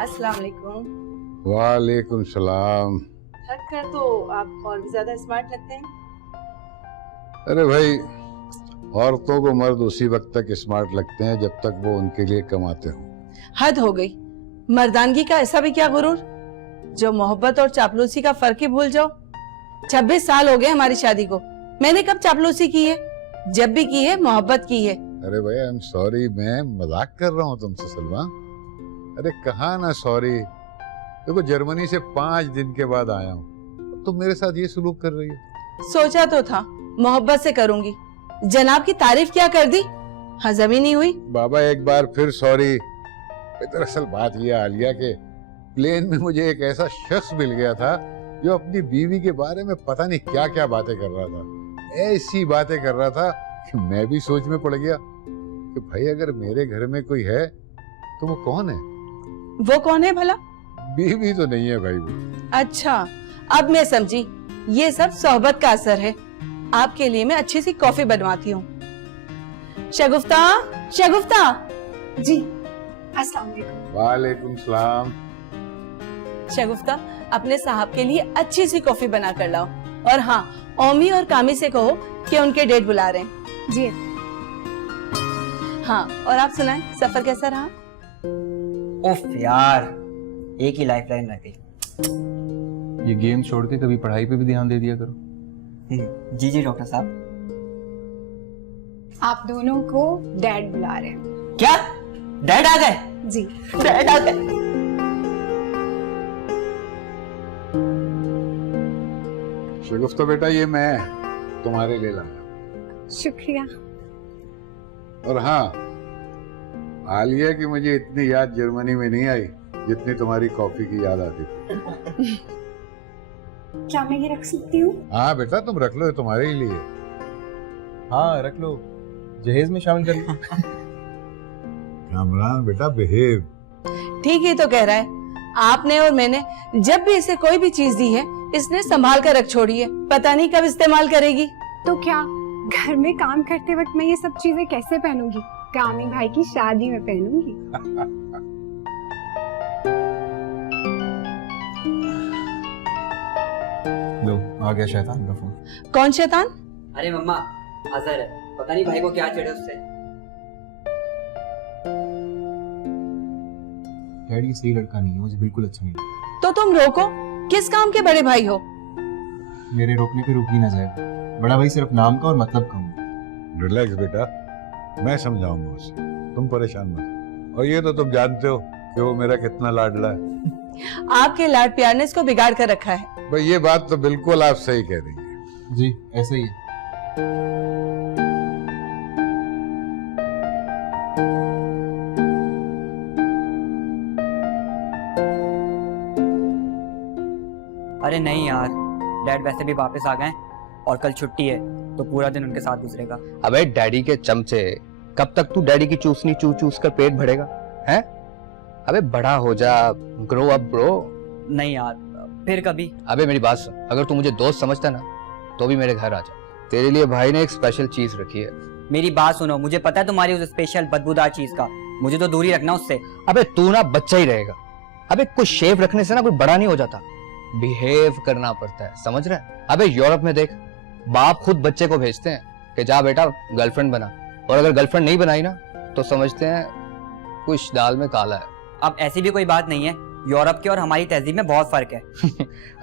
अस्सलाम वालेकुम। वालेकुम सलाम। थक कर तो आप और भी ज्यादा स्मार्ट लगते हैं। अरे भाई, औरतों को मर्द उसी वक्त तक स्मार्ट लगते हैं जब तक वो उनके लिए कमाते हो। हद हो गई। मर्दानगी का ऐसा भी क्या गुरूर जो मोहब्बत और चापलूसी का फर्क ही भूल जाओ। 26 साल हो गए हमारी शादी को, मैंने कब चापलूसी की है? जब भी की है मोहब्बत की है। अरे भाई, आई एम सॉरी, मैं मजाक कर रहा हूँ तुमसे सलमा। अरे कहा ना सॉरी। देखो, जर्मनी से 5 दिन के बाद आया हूँ, तुम मेरे साथ ये सलूक कर रही हो। सोचा तो था मोहब्बत से करूंगी, जनाब की तारीफ क्या कर दी, हजम ही नहीं हुई। बाबा एक बार फिर सॉरी। दरअसल बात ये आलिया के प्लेन में मुझे एक ऐसा शख्स मिल गया था जो अपनी बीवी के बारे में पता नहीं क्या क्या बातें कर रहा था। ऐसी बातें कर रहा था कि मैं भी सोच में पड़ गया कि भाई अगर मेरे घर में कोई है तो वो कौन है। वो कौन है भला? बीवी तो नहीं है भाई वो। अच्छा, अब मैं समझी, ये सब सोहबत का असर है। आपके लिए मैं अच्छी सी कॉफी बनवाती हूँ। शगुफ्ता, शगुफ्ता। जी, अस्सलाम वालेकुम। वालेकुम सलाम। शगुफ्ता, अपने साहब के लिए अच्छी सी कॉफी बना कर लाओ। और हाँ, ओमी और कामी से कहो कि उनके डेट बुला रहे हैं। जी। हाँ, और आप सुनाएं, सफर कैसा रहा? उफ यार, एक ही लाइफलाइन रह गई। ये गेम छोड़ के कभी पढ़ाई पे भी ध्यान दे दिया करो। जी जी डॉक्टर साहब। आप दोनों को डैड बुला रहे हैं। क्या? डैड आ गए? जी। डैड आ गए? शगुफ्ता बेटा, ये मैं तुम्हारे लिए लाया। शुक्रिया। और हाँ, आलिया की मुझे इतनी याद जर्मनी में नहीं आई जितनी तुम्हारी कॉफी की याद आती थी। क्या मैं ये रख सकती हूँ? हाँ बेटा, तुम रख लो, ये तुम्हारे ही लिए। हाँ रख लो, जहेज में शामिल कर लो। कामरान बेटा, बिहेव। ठीक ही तो कह रहा है। आपने और मैंने जब भी इसे कोई भी चीज दी है, इसने संभाल कर रख छोड़ी है। पता नहीं कब इस्तेमाल करेगी। तो क्या घर में काम करते वक्त मैं ये सब चीजें कैसे पहनूंगी? कामी भाई की शादी में पहनूंगी। लो, आ गया शैतान का फोन। कौन शैतान? अरे मम्मा, अजहर है। पता नहीं भाई को क्या चढ़े उससे। डैडी सही लड़का नहीं है, मुझे बिल्कुल अच्छा नहीं लगता। तो तुम रोको, किस काम के बड़े भाई हो? मेरे रोकने पे रुक ही ना जाए। बड़ा भाई सिर्फ नाम का और मतलब का हूँ। रिलैक्स बेटा, मैं समझाऊंगा उसे, तुम परेशान मत। और ये तो तुम जानते हो कि वो मेरा कितना लाडला है। आपके लाड प्यार ने इसको बिगाड़ कर रखा है। भाई ये बात तो बिल्कुल आप सही कह रही है। जी ऐसा ही है। अरे नहीं यार, डैड वैसे भी वापस आ गए और कल छुट्टी है तो पूरा दिन उनके साथ गुजरेगा। अबे डैडी के चमचे, कब तक तू डैडी की चूसनी चू चूस कर पेट भरेगा हैं? अबे बड़ा हो जा, ग्रो अप ब्रो। नहीं यार, फिर कभी। अबे मेरी बात सुन, अगर तू मुझे दोस्त समझता ना तो भी मेरे घर आ जा। तेरे लिए भाई ने एक स्पेशल चीज रखी है। मेरी बात सुनो, मुझे पता है तुम्हारी उस स्पेशल बदबूदार चीज का, मुझे तो दूरी रखना उससे। अबे तू ना बच्चा ही रहेगा। अबे कुछ शेव रखने से ना कोई बड़ा नहीं हो जाता, बिहेव करना पड़ता है, समझ रहा है? अबे यूरोप में देख, बाप खुद बच्चे को भेजते हैं कि जा बेटा गर्लफ्रेंड बना, और अगर गर्लफ्रेंड नहीं बनाई ना तो समझते हैं कुछ दाल में काला है। अब ऐसी भी कोई बात नहीं है, यूरोप के और हमारी तहजीब में बहुत फर्क है।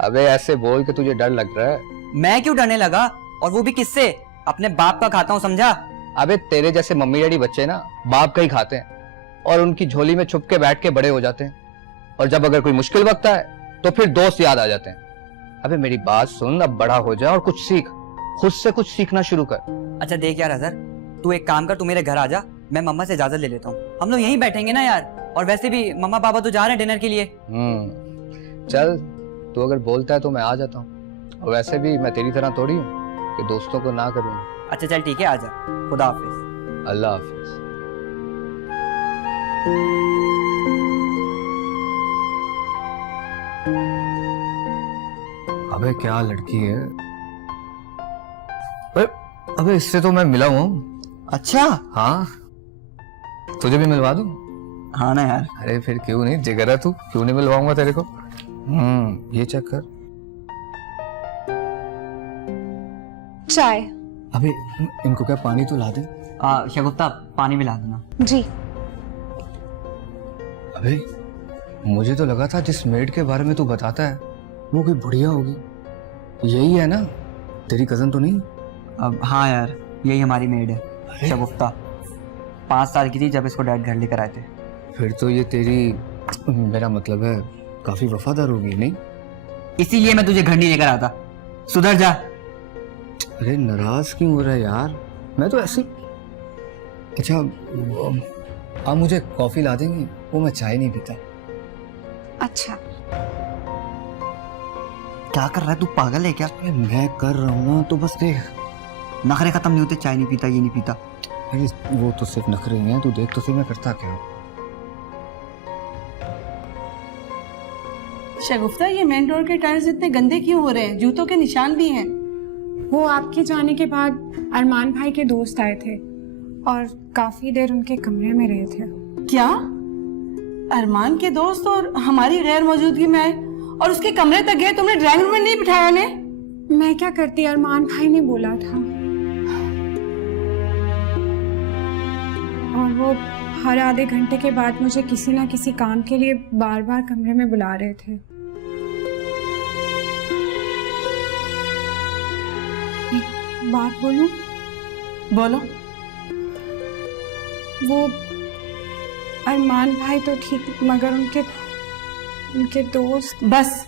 अबे ऐसे बोल के तुझे डर लग रहा है? मैं क्यों डरने लगा, और वो भी किससे? अपने बाप का खाता हूँ, समझा? अबे तेरे जैसे मम्मी डैडी बच्चे ना बाप का ही खाते हैं और उनकी झोली में छुप के बैठ के बड़े हो जाते हैं, और जब अगर कोई मुश्किल वक्त आए तो फिर दोस्त याद आ जाते हैं। अबे मेरी बात सुन, अब बड़ा हो जा और कुछ सीख, खुद से कुछ सीखना शुरू कर। अच्छा देख यार अजहर, तू एक काम कर, तू मेरे घर आ जा, मैं मम्मा से इजाजत ले लेता हूँ, हम लोग यहीं बैठेंगे ना यार। और वैसे भी मम्मा पापा तो जा रहे हैं डिनर के लिए। चल, तू अगर बोलता है तो मैं आ जाता हूँ, और वैसे भी मैं तेरी तरह थोड़ी हूँ कि दोस्तों को ना करूँ। अच्छा चल ठीक है, आ जा। खुदा हाफिज। अल्लाह हाफिज। अबे क्या लड़की है। अबे इससे तो मैं मिला हूँ। अच्छा? हाँ, तुझे भी मिलवा दूँ? हाँ ना यार। अरे फिर क्यों नहीं, जिगर है तू, क्यों नहीं मिलवाऊंगा तेरे को। ये चेक कर। चाय। अबे इनको क्या पानी तो ला दे। शगुफ्ता पानी मिला देना। जी। अबे मुझे तो लगा था जिस मेड के बारे में तू बताता है वो कोई बुढ़िया होगी, यही है ना, तेरी कजन तो नहीं? अब हाँ यार, यही हमारी मेड है शगुफ्ता। 5 साल की थी जब इसको डैड घर लेकर आए थे। फिर तो ये तेरी, मेरा मतलब है काफी वफादार होगी नहीं? इसीलिए मैं तुझे घर नहीं लेकर आता। सुधर जा। अरे नाराज क्यों हो रहा है यार, मैं तो ऐसे। अच्छा आप मुझे कॉफी ला देंगी, वो मैं चाय नहीं पीता। अच्छा। क्या कर रहा है तू, पागल है क्या? अरे मैं कर रहा हूँ ना, तो बस देख। नखरे खत्म नहीं होते, चाय नहीं पीता, ये नहीं पीता। अरे वो तो सिर्फ नखरे ही हैं, तू देख तो सही मैं करता क्या हूँ। शगुफ्ता, ये मेन डोर के टाइल्स इतने गंदे क्यों हो रहे हैं? जूतों के निशान भी हैं। वो आपके जाने के बाद अरमान भाई के दोस्त आए थे और काफी देर उनके कमरे में रहे थे। क्या? अरमान के दोस्त और हमारी गैर मौजूदगी में आए और उसके कमरे तक गए? तुमने ड्राइंग रूम में नहीं बिठाया उन्हें? मैं क्या करती, अरमान भाई ने बोला था। और वो हर आधे घंटे के बाद मुझे किसी ना किसी काम के लिए बार बार कमरे में बुला रहे थे। एक बात बोलूं? बोलो। वो अरमान भाई तो ठीक, मगर उनके दोस्त। बस।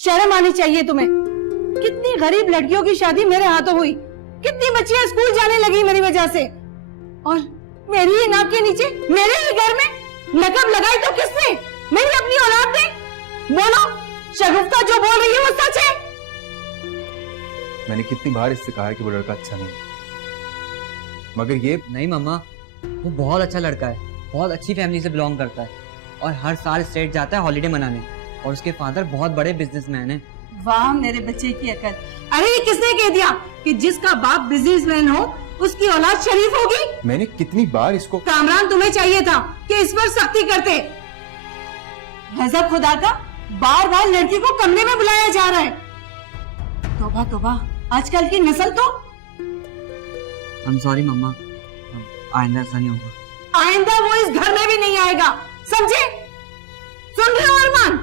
शर्म आनी चाहिए तुम्हें। कितनी गरीब लड़कियों की शादी मेरे हाथों हुई, कितनी बच्चियां स्कूल जाने लगी मेरी वजह से, और मेरी ही नाक के नीचे मेरे ही घर में नकब लगाई तो किसने? मेरी अपनी औलाद ने। बोलो, शगुफ्ता जो बोल रही है वो सच है? मैंने कितनी बार इससे कहा है कि वो लड़का अच्छा नहीं, मगर ये नहीं मम्मा, वो बहुत अच्छा लड़का है, बहुत अच्छी फैमिली से बिलोंग करता है और हर साल स्टेट जाता है हॉलीडे मनाने, और उसके फादर बहुत बड़े बिजनेसमैन हैं। वाह मेरे बच्चे की अकल। अरे ये किसने कह दिया कि जिसका बाप बिजनेसमैन हो उसकी औलाद शरीफ होगी? मैंने कितनी बार इसको। कामरान, तुम्हें चाहिए था कि इस पर सख्ती करते। गजब खुदा का, बार बार लड़की को कमरे में बुलाया जा रहा है। तौबा तौबा, आजकल की नस्ल तो। I'm sorry मम्मा, आइंदा ऐसा नहीं होगा। आइंदा वो इस घर में भी नहीं आएगा, समझे? सुन रहे हो अरमान?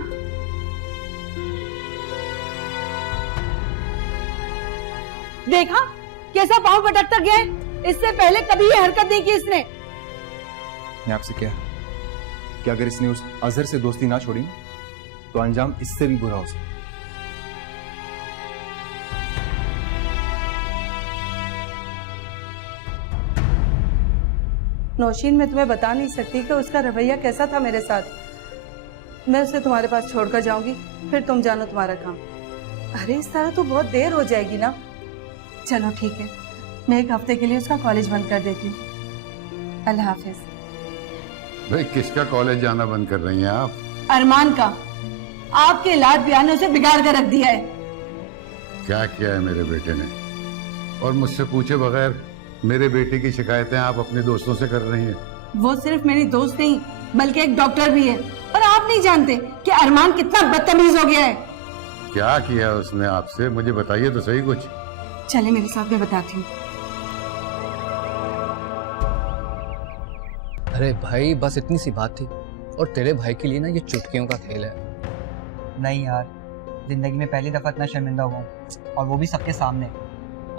देखा कैसा पांव पटकता गया है? इससे पहले कभी ये हरकत नहीं की इसने। मैं आपसे क्या कि अगर इसने उस अजहर से दोस्ती ना छोड़ी तो अंजाम इससे भी बुरा हो सकता। नौशीन, मैं तुम्हें बता नहीं सकती कि उसका रवैया कैसा था मेरे साथ। मैं उसे तुम्हारे पास छोड़कर जाऊंगी, फिर तुम जानो तुम्हारा काम। अरे इस तरह तो बहुत देर हो जाएगी ना। चलो ठीक है, मैं 1 हफ्ते के लिए उसका कॉलेज बंद कर देती हूँ। अल्लाह हाफिज। भाई किसका कॉलेज जाना बंद कर रही हैं आप? अरमान का। आपके लाड प्यार ने उसे बिगाड़ कर रख दिया है। क्या किया है मेरे बेटे ने? और मुझसे पूछे बगैर मेरे बेटे की शिकायतें आप अपने दोस्तों से कर रही हैं। वो सिर्फ मेरी दोस्त नहीं बल्कि एक डॉक्टर भी है, और आप नहीं जानते कि अरमान कितना बदतमीज हो गया है। क्या किया उसने आपसे? मुझे बताइए तो सही कुछ। चले मेरे साथ, मैं बताती हूँ। अरे भाई बस इतनी सी बात थी, और तेरे भाई के लिए ना ये चुटकियों का खेल है। नहीं यार, जिंदगी में पहली दफा इतना शर्मिंदा हुआ हूँ, और वो भी सबके सामने।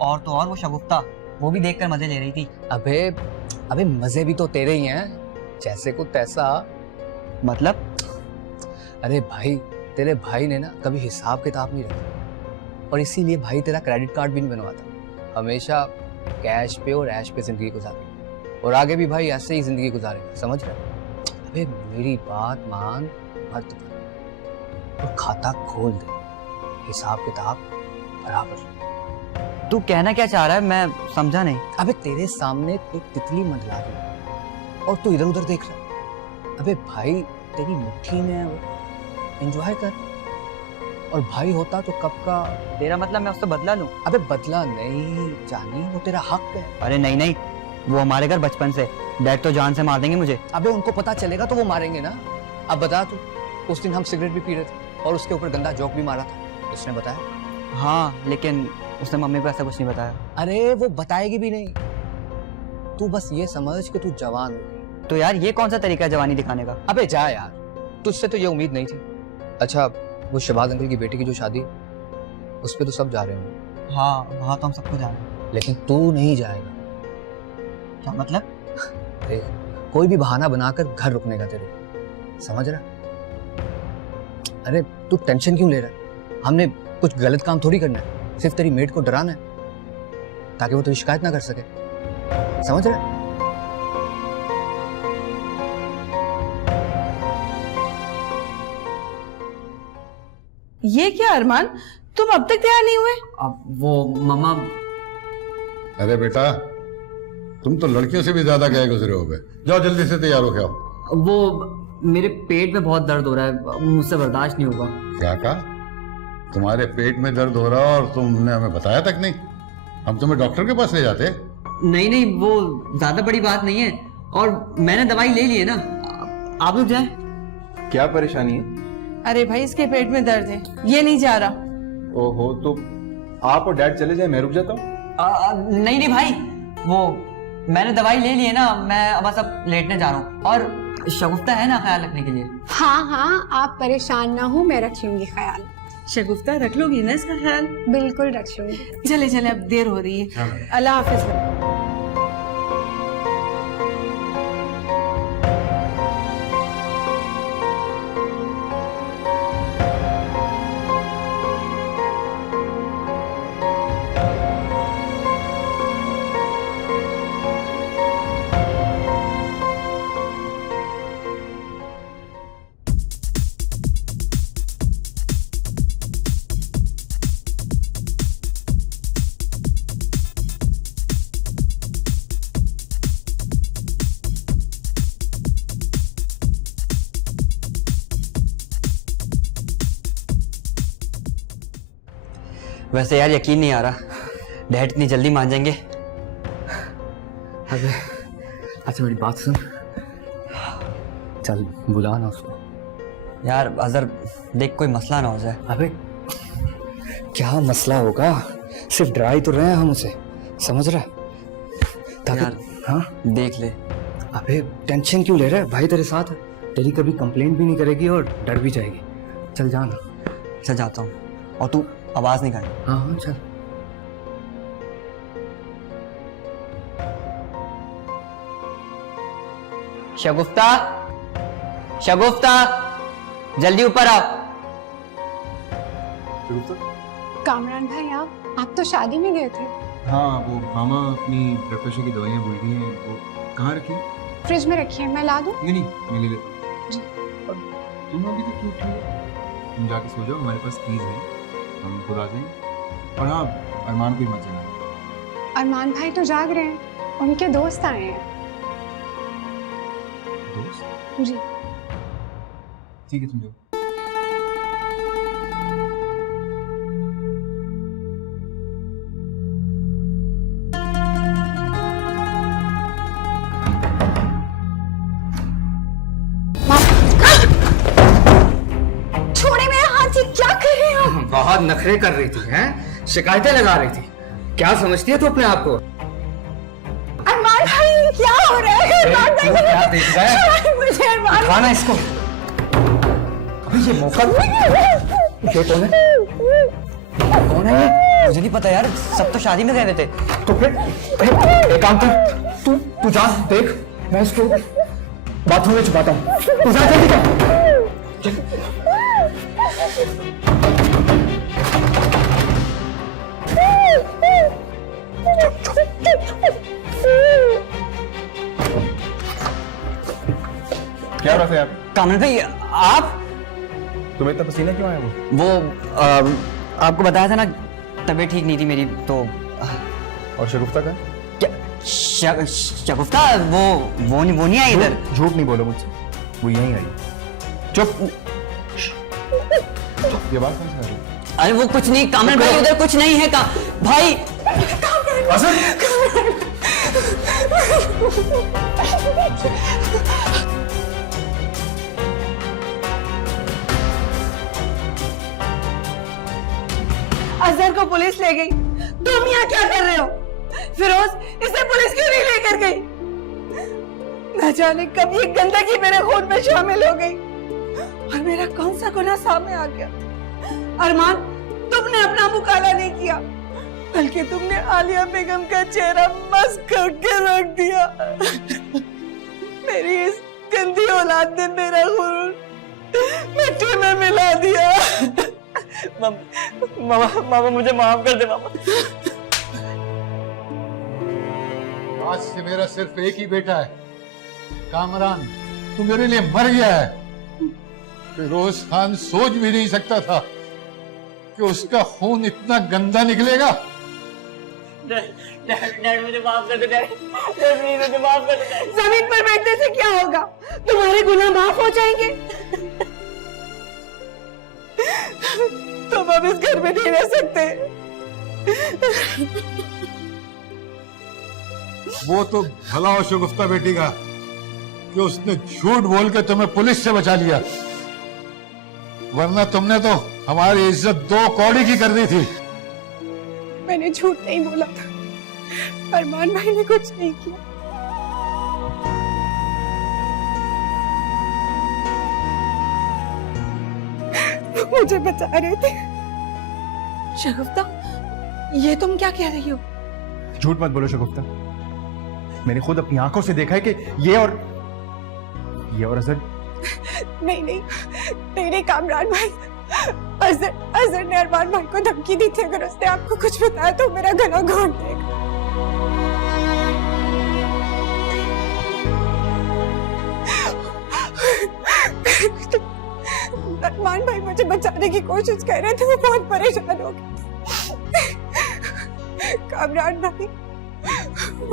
और तो और वो शगुफ्ता, वो भी देखकर मजे ले रही थी। अबे मजे भी तो तेरे ही हैं, जैसे को तैसा। मतलब? अरे भाई तेरे भाई ने ना कभी हिसाब किताब नहीं रखा, और इसीलिए भाई तेरा क्रेडिट कार्ड भी नहीं बनवाता। हमेशा कैश पे और ऐश पे जिंदगी गुजारी, और आगे भी भाई ऐसे ही जिंदगी गुजारेगा, समझ रहे? अबे मेरी बात मान, मत कर और खाता खोल दे, हिसाब किताब बराबर। तू कहना क्या चाह रहा है, मैं समझा नहीं। अबे तेरे सामने एक तितली मंडला रही है और तू इधर उधर देख रहा। अबे भाई तेरी मुट्ठी में है वो, एंजॉय कर। और भाई होता तो कब का। तेरा मतलब मैं उससे बदला लूं? अबे बदला नहीं जानी, वो तेरा हक है। अरे नहीं नहीं, वो हमारे घर बचपन से, डैड तो जान से मार देंगे मुझे। अबे उनको पता चलेगा तो वो मारेंगे ना। अब बता तू, उस दिन हम सिगरेट भी पी रहे थे और उसके ऊपर गंदा जोक भी मारा था, उसने बताया? हाँ, लेकिन उसने मम्मी को ऐसा कुछ नहीं बताया। अरे वो बताएगी भी नहीं। तू बस ये समझ कि तू जवान हो। तो यार ये कौन सा तरीका है जवानी दिखाने का? अबे जा यार, तुझसे तो ये उम्मीद नहीं थी। अच्छा वो शहबाज अंकल की बेटी की जो शादी, उस पे तो सब जा रहे होंगे। हाँ, वहाँ तो हम सबको जा रहे हैं। लेकिन तू नहीं जाएगा। क्या मतलब? देख, कोई भी बहाना बनाकर घर रुकने का तेरे, समझ रहा? अरे तू टेंशन क्यों ले रहा है? हमने कुछ गलत काम थोड़ी करना है, सिर्फ तेरी मेड को डराना है ताकि वो तेरी शिकायत ना कर सके, समझ रहा? ये क्या अरमान, तुम अब तक तैयार नहीं हुए? अब वो मम्मा। अरे बेटा, तुम तो लड़कियों से भी ज्यादा गए गुजरे हो गए। जाओ जल्दी से तैयार हो के आओ। वो मेरे पेट में बहुत दर्द हो रहा है, मुझसे बर्दाश्त नहीं होगा। क्या कहा? तुम्हारे पेट में दर्द हो रहा और तुमने हमें बताया तक नहीं? हम तुम्हें डॉक्टर के पास ले जाते। नहीं नहीं, वो ज्यादा बड़ी बात नहीं है और मैंने दवाई ले ली है ना। आप लोग जाएं। क्या परेशानी है? अरे भाई इसके पेट में दर्द है, ये नहीं जा रहा। ओहो, तो आप और डैड चले जाए, मैं रुक जाता हूँ। नहीं नहीं भाई, वो मैंने दवाई ले ली है ना, मैं बस अब लेटने जा रहा हूँ। और शगुफ्ता है ना ख्याल रखने के लिए? हाँ हाँ, आप परेशान ना हो, मैं रख लूंगी ख्याल। शगुफ्ता रख लोगी ना इसका ख्याल? बिल्कुल रख लूंगी। चले चले, अब देर हो रही है। अल्लाह हाफिज। वैसे यार यकीन नहीं आ रहा, डैड इतनी जल्दी मान जाएंगे। अबे अच्छा मेरी बात सुन, चल बुला ना उसको। यार अजहर देख, कोई मसला ना हो जाए। अबे क्या मसला होगा, सिर्फ डरा ही तो रहे हैं हम उसे, समझ रहा? यार हाँ देख ले। अबे टेंशन क्यों ले रहा है, भाई तेरे साथ है, तेरी कभी कंप्लेंट भी नहीं करेगी और डर भी जाएगी। चल जाना। चल जाता हूँ, और तू आवाज नहीं खाए। हाँ हाँ चल। शगुफ्ता, शगुफ्ता, जल्दी ऊपर आओ। कामरान भाई, आप तो शादी में गए थे। हाँ, वो मामा अपनी ब्लड प्रेशर की दवाइयाँ भूल गई हैं। वो कहाँ रखी? फ्रिज में रखिए, मैं ला दूं? नहीं मैं ले लेता हूँ। तुम अभी तक क्यों उठी हो? तुम जाके सो जाओ, हमारे पास कीज है, हम खुद आ जाएंगे। और हाँ, अरमान को ही मत जाना। अरमान भाई तो जाग रहे हैं, उनके दोस्त आए हैं। दोस्त? जी। ठीक है, तुम जाओ। छोड़े मेरा हाथ, ये क्या कर रहे हो? बहुत नखरे कर रही थी, हैं? शिकायतें लगा रही थी। क्या समझती है तू अपने आप को? अरमान भाई क्या हो रहा है? अरमान भाई, क्या देख रहा है? मुझे अरमान उठाना इसको। अभी ये मौका। ये कौन है? कौन है ये? मुझे नहीं पता यार, सब तो शादी में गए हुए थे। तो फिर एक काम कर, तू जा देख, मैं इसको बाथरूम में छुपाता हूँ। तू जा जल्दी कर। क्या बात है यार? कामरान भाई आप? तुम्हें इतना पसीना क्यों आया? वो वो आपको बताया था ना, तबीयत ठीक नहीं थी मेरी, तो और शगुफ्ता का? क्या शगुफ्ता वो नहीं आई इधर। झूठ नहीं बोलो मुझसे, वो यहीं आई। चुप। ये बात कौन सी कर रही है? अरे वो कुछ नहीं कामरान भाई, उधर कुछ नहीं है का भाई। अजहर को पुलिस ले गई, तुम यहाँ क्या कर रहे हो? फिरोज, इसे पुलिस क्यों नहीं लेकर गई? न जाने कब ये गंदगी मेरे खून में शामिल हो गई और मेरा कौन सा गुनाह सामने आ गया। अरमान, तुमने अपना मुंह काला नहीं किया, बल्कि तुमने आलिया बेगम का चेहरा मस्क करके रख दिया। मेरी इस गंदी औलाद ने मेरा खून मिट्टी में मिला दिया। मामा मुझे माफ कर दे मामा। आज से मेरा सिर्फ एक ही बेटा है, कामरान। तू मेरे लिए मर गया है। फिरोज खान सोच भी नहीं सकता था कि उसका खून इतना गंदा निकलेगा। डैड मुझे माफ कर दे, डैड प्लीज मुझे माफ कर दे। जमीन पर बैठने से क्या होगा? तुम्हारे गुनाह माफ हो जाएंगे। तुम अब इस घर में नहीं रह सकते। वो तो भला हो शगुफ्ता बेटी का कि उसने झूठ बोल के तुम्हें पुलिस से बचा लिया, वरना तुमने तो हमारी इज्जत 2 कौड़ी की कर दी थी। मैंने झूठ नहीं बोला था, अरमान भाई ने कुछ नहीं किया। वो मुझे बचा रहे थे। शगुफ्ता, ये तुम क्या कह रही हो? झूठ मत बोलो शगुफ्ता, मैंने खुद अपनी आंखों से देखा है कि ये और अजहर। नहीं नहीं कामरान भाई, अजहर ने अरमान भाई को धमकी दी थी, अगर उसने आपको कुछ बताया तो मेरा गला घोट देगा। अरमान भाई मुझे बचाने की कोशिश कर रहे थे, वो बहुत परेशान हो गए। कामरान भाई,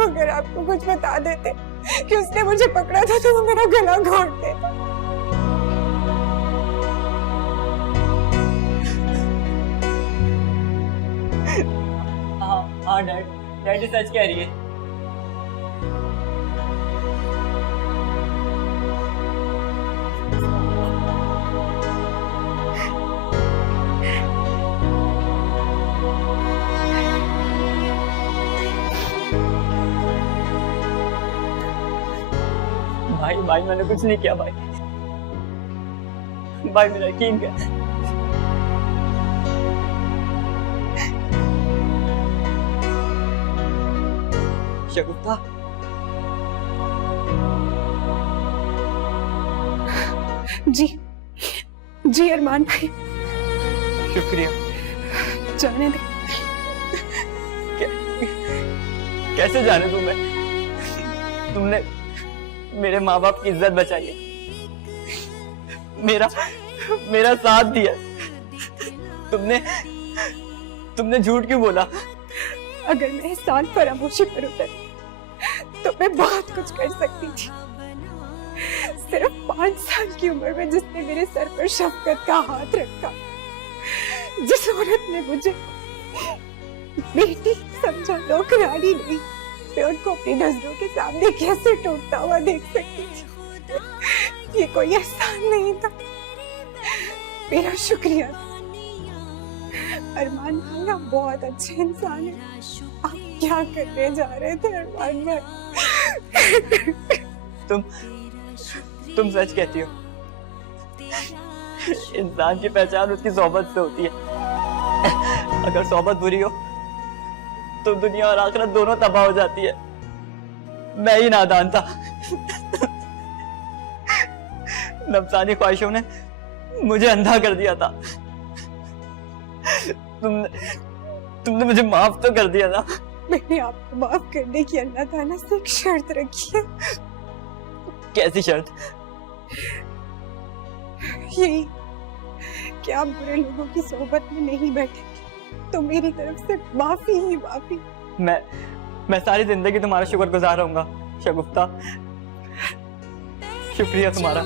अगर आपको कुछ बता देते कि उसने मुझे पकड़ा था तो वो मेरा गला घोट देता। हाँ डैड सच कह रही है। भाई मैंने कुछ नहीं किया भाई मेरा यकीन कर। शगुफ्ता, जी अरमान भाई, शुक्रिया। जाने दे। कैसे जाने दूं मैं? तुमने मेरे माँ बाप की इज्जत बचाई है, मेरा साथ दिया। तुमने झूठ क्यों बोला? अगर मैं एहसान फरामोशी पर उतर तो मैं बहुत कुछ कर सकती थी। सिर्फ 5 साल की उम्र में जिसने मेरे सर पर शफकत का हाथ रखा, जिस औरत ने मुझे बेटी समझा, नौकरानी नहीं, मैं उनको अपनी नजरों के सामने कैसे टूटता हुआ देख सकती थी। ये कोई एहसान नहीं था, मेरा शुक्रिया था। अरमान भाई आप बहुत अच्छे इंसान हैं। आप क्या करने जा रहे थे अरमान भाई? तुम सच कहती हो। इंसान की पहचान उसकी सोहबत से होती है। अगर सोहबत बुरी हो तो दुनिया और आखिरत दोनों तबाह हो जाती है। मैं ही नादान था। नफसानी ख्वाहिशों ने मुझे अंधा कर दिया था। तुमने मुझे माफ तो कर दिया था। मैंने आपको माफ करने की अल्लाह ताला से एक शर्त रखी है। कैसी शर्त? यही कि आप बुरे लोगों की सोहबत में नहीं बैठेंगे। तो मेरी तरफ से माफी ही माफी। मैं सारी जिंदगी तुम्हारा शुक्रगुजार रहूंगा शगुफ्ता। शुक्रिया तुम्हारा।